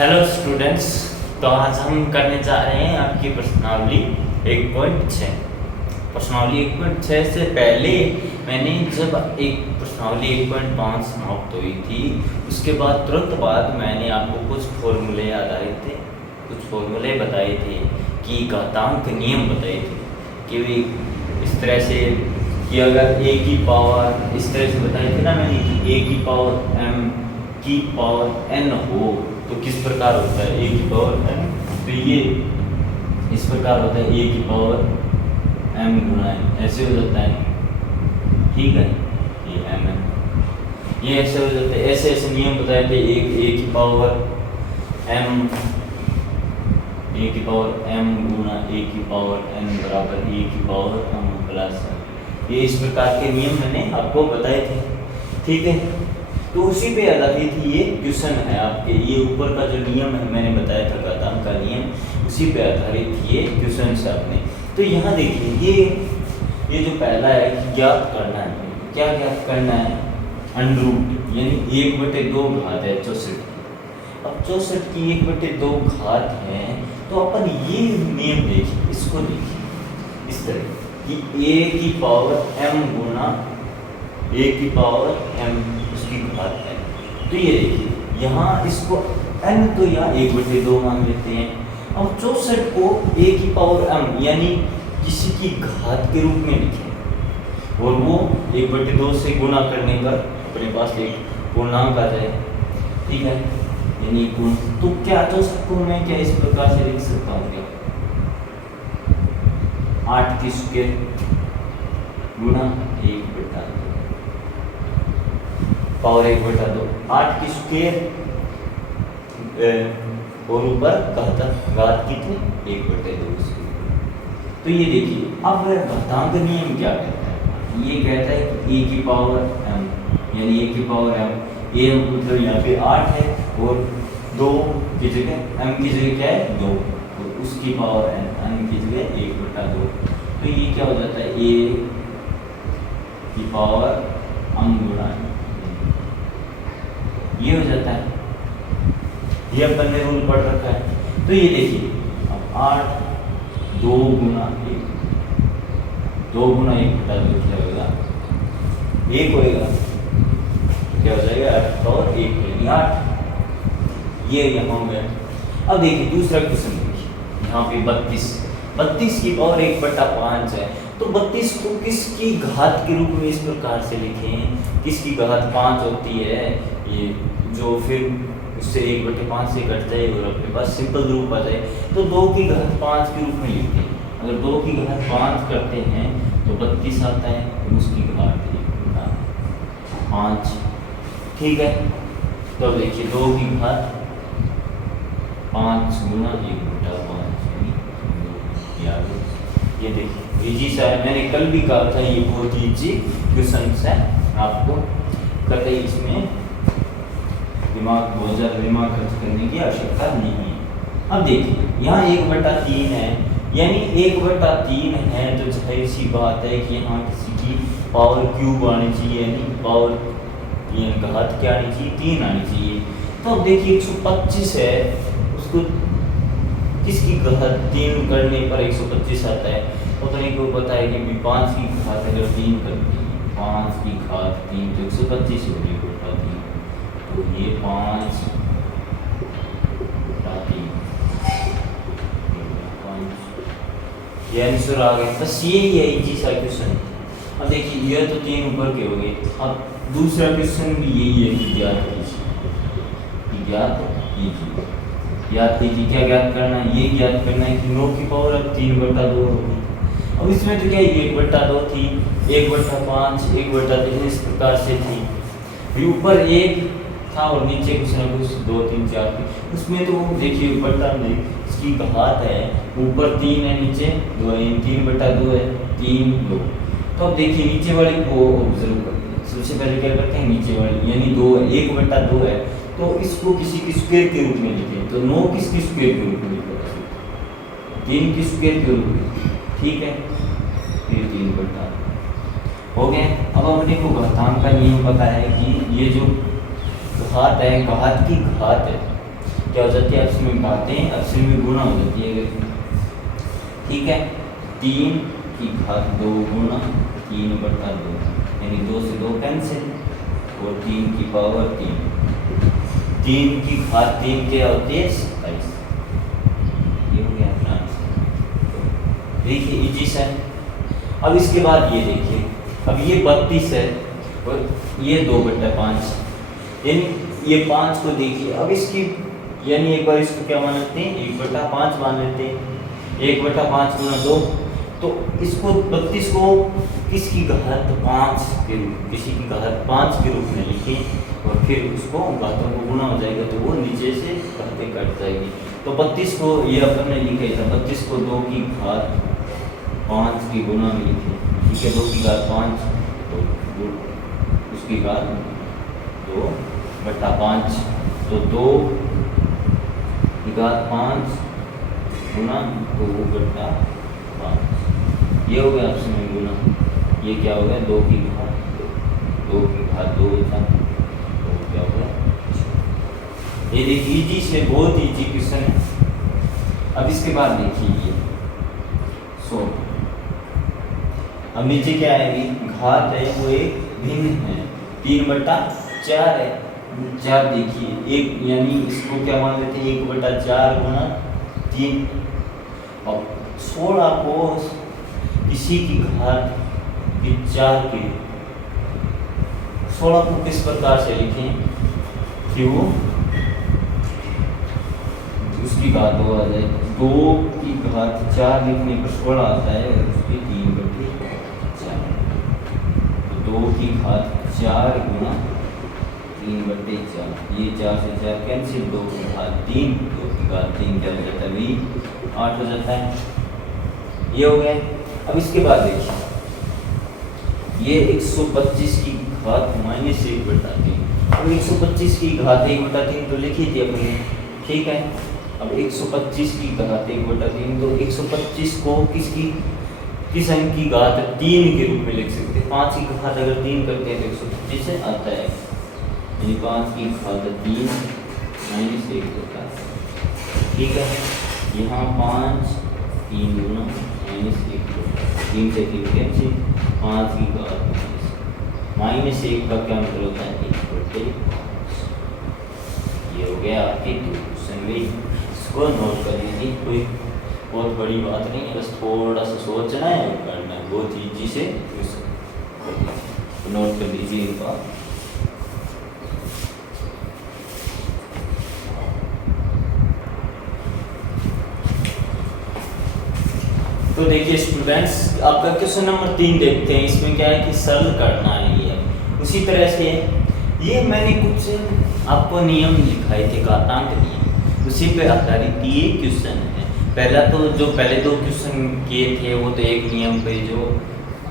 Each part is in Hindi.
Hello students. तो आज हम करने जा रहे हैं आपकी प्रश्नावली 1.6। प्रश्नावली 1.6 से पहले मैंने जब एक प्रश्नावली 1.5 समाप्त हुई थी, उसके बाद तुरंत बाद मैंने आपको कुछ फॉर्मूले आधारित थे, कुछ फॉर्मूले बताए थे कि घातांक नियम बताए थे कि इस तरह से कि अगर a की पावर इस तरह से बताए थे ना मैंने कि a की पावर m की पावर n हो तो किस प्रकार होता है a की पावर n। तो ये इस प्रकार होता है a की पावर m गुणा n, ऐसे हो जाता है, ठीक है। ये m है, ये ऐसे हो जाता है। ऐसे ऐसे नियम बताए थे। एक a की पावर m गुणा a की पावर n बराबर a की पावर m प्लस n। ये इस प्रकार के नियम मैंने आपको बताए थे, ठीक है। तो उसी पे आधारित ये क्वेश्चन है आपके। ये ऊपर का जो नियम है मैंने बताया था घातांक का नियम, उसी पे आधारित ये क्वेश्चन है आपने। तो यहाँ देखिए ये जो पहला है कि ज्ञात करना है, क्या ज्ञात करना है, अंडरूट यानी 1/2 घात है 64 की। अब 64 की 1/2 घात है तो अपन ये नियम देखिए, इसको देखिए इस तरह कि a की पावर m गुना a की पावर m उसकी घात है। तो ये देखिए यहाँ इसको n तो यहाँ 1/2 मान लेते हैं। अब 64 को a की पावर m यानी किसी की घात के रूप में लिखें और वो 1/2 से गुणा करने पर अपने पास एक पूर्णांक आ जाए, ठीक है, यानी गुण। तो क्या 64 को मैं क्या इस प्रकार से लिख सकता हूँ, क्या 8 की स्क्वायर गुणा 1/2 पावर 1/2, 8 की स्क्वायर और ऊपर घात कितनी 1/2। तो ये देखिए अब घातांक नियम क्या कहता है, ये कहता है कि a की पावर m यानी a की पावर m, a मतलब यहाँ पे 8 है और 2 की जगह m की जगह क्या है 2 और उसकी पावर n की जगह 1/2। तो ये क्या हो जाता है a की पावर m गुणा ये हो जाता है। ये अपन ने रूल पढ़ रखा है। तो ये देखिए अब 8 2 गुना 1 क्या होगा 1 होएगा, क्या हो जाएगा 8 और 1 यानी 8। ये यहाँ हो गया। अब देखिए दूसरा क्वेश्चन देखिए, यहाँ पे 32 की पावर 1/5 है। तो 32 को किसकी घात के रूप में इस प्रकार से लिखें, किसकी घात 5 होती है, ये जो फिर उससे 1/5 से कट जाए और अपने पास सिंपल रूप आ जाए तो 2 की घात 5 के रूप में लिखते हैं। अगर 2 की घात 5 करते हैं तो 32 आता है और उसकी घात 1/5, ठीक है। तो देखिए 2 की घात 5 गुना 1/5 ये देखिए इजी सा है। मैंने कल भी कहा था ये बहुत इजी क्वेश्चन है, आपको कतई इसमें बहुत ज़्यादा दिमाग खर्च करने की आवश्यकता नहीं है। अब देखिए यहाँ 1/3 है, यानी 1/3 है तो जाहिर सी बात है कि यहाँ किसी की पावर क्यूब आनी चाहिए, यानी पावर घात क्या आनी चाहिए 3 आनी चाहिए। तो अब देखिए 125 है, उसको किसकी घात 3 करने पर 125 आता है। तो अपने को पता है कि 5 की घात अगर 3 करते हैं 5 की घात 3 तो 125 होगी 3। तो ये 5 ये आंसर आ गया। बस यही है इजी सा क्वेश्चन। अब देखिए ये तो 3 ऊपर के हो गए। अब दूसरा क्वेश्चन भी यही है कि ज्ञात कीजिए, याद कीजिए क्या ज्ञात करना है, ये ज्ञात करना है कि 9 की पावर अब 3/2 होगी। अब इसमें तो क्या 1/2 थी, 1/5 1/3 इस प्रकार से थी। ऊपर 1 था और नीचे कुछ ना कुछ 2 3 4 उसमें तो देखिए बटा नहीं, इसकी घात है ऊपर 3 है नीचे 2 है, 3/2 है 3 2। तो अब देखिए नीचे वाले को ऑब्जर्व करते हैं। सबसे पहले क्या करते हैं नीचे वाले यानी 2 है 1/2 है तो इसको किसी की स्क्वायर के रूप में लिखें। तो 9 किसकी स्क्वायर के रूप में लिखा 3 की स्क्वायर के रूप में, ठीक है। फिर 3/2 हो गया। अब अपने को घातांक का नियम पता है कि ये जो घात है घात की घात है क्या हो जाती है, आपस में घातें आपस में गुणा हो जाती है अगर, ठीक है। 3 की घात 2 गुणा 3/2, यानी 2 से 2 कैंसिल, और 3 की पावर 3, 3 की घात 3 क्या होती है 27, ये हो गया अपना आंसर। देखिए इजी सा है। अब इसके बाद ये देखिए, अब ये 32 है और ये 2/5, यानी ये 5 को देखिए, अब इसकी यानी एक बार इसको क्या मान लेते हैं 1/5 मान लेते हैं, 1/5 गुणा 2, तो इसको 32 को किसकी घात 5 के रूप, किसी की घात 5 के रूप में लिखें और फिर उसको घातों को गुणा हो जाएगा तो वो नीचे से घातें कट जाएगी। तो 32 को ये अपन ने लिखा था, 32 को 2 की घात 5 की गुणा में लिखे, ठीक है, 2 की घात 5 तो उसकी घात 2/5, तो 2 की घात 5 गुना 2/5, ये हो गया आपसे में गुना, ये क्या हो गया 2 की घात 2 था, तो क्या हो गया, ये देखिए इजी से, बहुत इजी क्वेश्चन है। अब इसके बाद देखिए सो अब नीचे क्या आएगी, घात है वो एक भिन्न है, 3/4 है, 4 देखिए एक, यानी इसको क्या मान लेते हैं 1/4 गुना 3, और 16 को किसी की घात 4 की, 16 को किस प्रकार से लिखें कि वो उसकी घात 2 आ जाए, 2 की घात 4 लिखने पर 16 आता है और उसकी 3/4, तो 2 की घात 4 गुना 3/4, ये 4 से 4 कैंसिल, 2 की घात 3, 2 की घात 3 क्या हो जाता है 8 हो जाता है, ये हो गया। अब इसके बाद देखिए ये 125 की घात -1/3, अब 125 की घात 1/3 तो लिखी थी अपने, ठीक है। अब 125 की घात 1/3, तो 125 को किस अंक की घात 3 के रूप में लिख सकते हैं, 5 की घात अगर 3 करते हैं तो 125 से आता है, यानी 5 की घात 3 -1 होता है, ठीक है। यहाँ 5 3 गुना -1, 3 से 3 कैंसिल, 5 की घात -1 का क्या मतलब होता है 1/5, ये हो गया आपकी 2 क्वेश्चन गई, इसको नोट कर लीजिए, कोई बहुत बड़ी बात नहीं है, बस थोड़ा सा सोचना है और करना है, बहुत ईजी से तो नोट कर लीजिए एक बार। तो देखिए स्टूडेंट्स, आपका क्वेश्चन नंबर 3 देखते हैं, इसमें क्या है कि सरल करना है ये, उसी तरह से ये मैंने कुछ आपको नियम लिखाए थे, घातांक नियम, उसी पे आधारित ये क्वेश्चन है। पहला तो जो पहले 2 क्वेश्चन किए थे वो तो एक नियम पे जो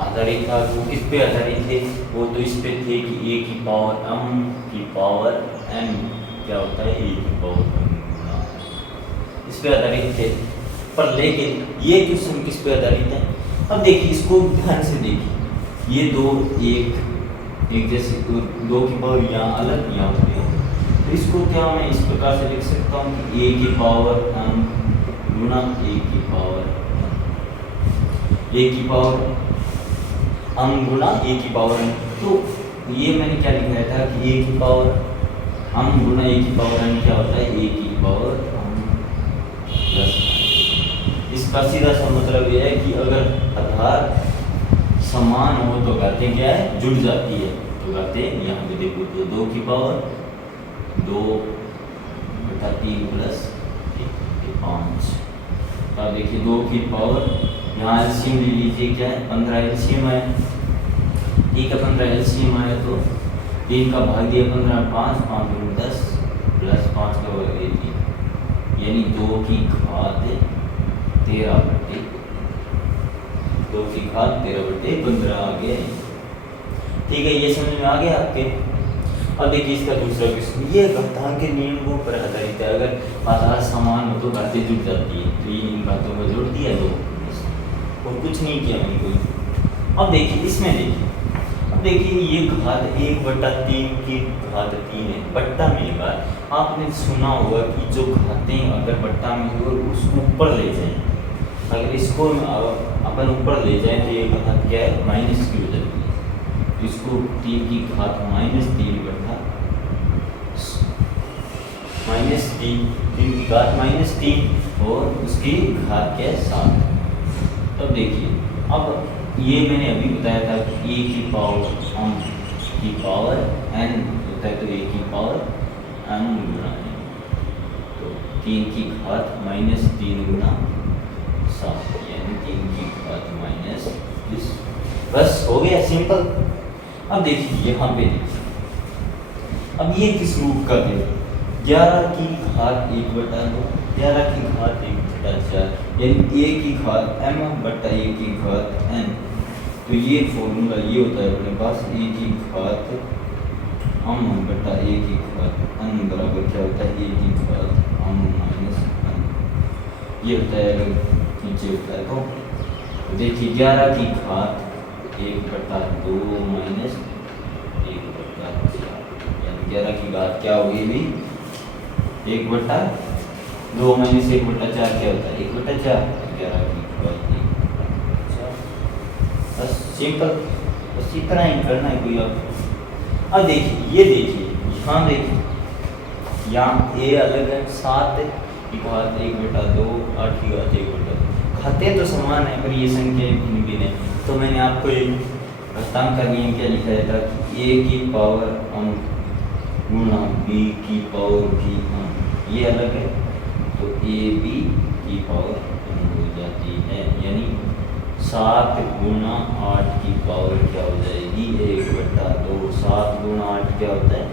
आधारित था, वो किस पे आधारित थे, वो तो इस पे थे कि a की पावर m क्या होता है a की पावर m, इस पे आधारित थे। पर लेकिन ये क्वेश्चन किस पे आधारित है, अब देखिए इसको ध्यान से देखिए, ये 2 एक जैसे 2 की पावर यहाँ अलग यहाँ होती है, तो इसको क्या मैं इस प्रकार से लिख सकता हूँ कि a की पावर m गुना a की पावर m गुना a की पावर m, तो ये मैंने क्या लिखा था कि a की पावर m गुना a की पावर m क्या होता है a की पावर m प्लस, इसका सीधा सा मतलब यह है कि अगर आधार समान हो तो घातें क्या है जुड़ जाती है, तो घातें यहाँ पे देखो तो 2 की पावर 2/3 प्लस 5, अब देखिए 2 की पावर यहाँ एलसीएम ले लीजिए, क्या है 15 एलसीएम है, ठीक है, 15 एलसीएम आया तो 3 का भाग दिया 15, 5 5 दूनी 10 प्लस 5 का वर्ग 3, यानी 2 की घात 13/2 की घात 13/15 आ गया, ठीक है, ये समझ में आ गया आपके। अब देखिए इसका दूसरा क्वेश्चन, ये घातांक के नियमों पर आधारित है, अगर आधार समान हो तो घातें जुड़ जाती है, तो ये इन घातों को जोड़ दिया 2 और कुछ नहीं किया मैंने कोई। अब देखिए इसमें देखिए, अब देखिए ये घात 1/3 की घात 3 है, बट्टा मिलकर आपने सुना होगा कि जो घातें अगर बट्टा में हो उसको ऊपर ले जाएं, अगर इसको अपन ऊपर ले जाएं तो ये घात क्या है, माइनस की हो जाती है। इसको 3 की घात -3 बट्टा -3, 3 की घात -3 और उसकी घात क्या है 7। अब देखिए अब ये मैंने अभी बताया था कि a की पावर m की पावर n होता है, तो a की पावर m गुना n, तो 3 की घात -3 गुना 7 यानी 3 की घात -20। बस हो गया सिंपल। अब देखिए यहाँ पे अब ये किस रूप का है, 11 की घात 1/2, 11 की घात 1/4 यानी a की घात m बट्टा a की घात n। तो ये फॉर्मूला ये होता है अपने पास, a की घात m बट्टा a की घात n बराबर क्या होता है, a की घात m माइनस n। ये होता है अगर नीचे होता है तो देखिए 11 की घात 1/2 माइनस 1/4 यानी 11 की घात क्या होगी भी 1/2 माइनस 1/4 क्या होता है 1/4, 11 की घात 1/4। बस सिंपल, बस इतना ही करना है कोई आप। अब देखिए ये देखिए यहाँ देखिए यहाँ a अलग है, 7 की घात 1/2, 8 की घात 1/2, घातें तो समान है पर ये संख्या भिन्न भिन्न है। तो मैंने आपको एक घातांक का नियम क्या लिखा था कि a की पावर m गुना b की पावर भी m, ये अलग है तो ab की पावर m हो जाती है, यानी 7 गुना 8 की पावर क्या हो जाएगी 1/2, 7 गुना 8 क्या होता है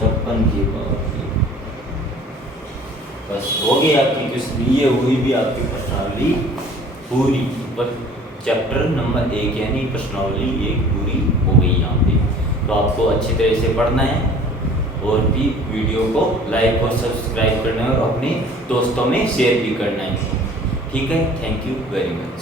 56 की पावर 3। बस हो गई आपकी किस लिए हुई भी आपकी प्रश्नावली पूरी, बस चैप्टर नंबर 1 यानी प्रश्नावली 1 पूरी हो गई यहाँ पे। तो आपको अच्छी तरह से पढ़ना है और भी वीडियो को लाइक और सब्सक्राइब करना है और अपने दोस्तों में शेयर भी करना है। ठीक है, थैंक यू वेरी मच।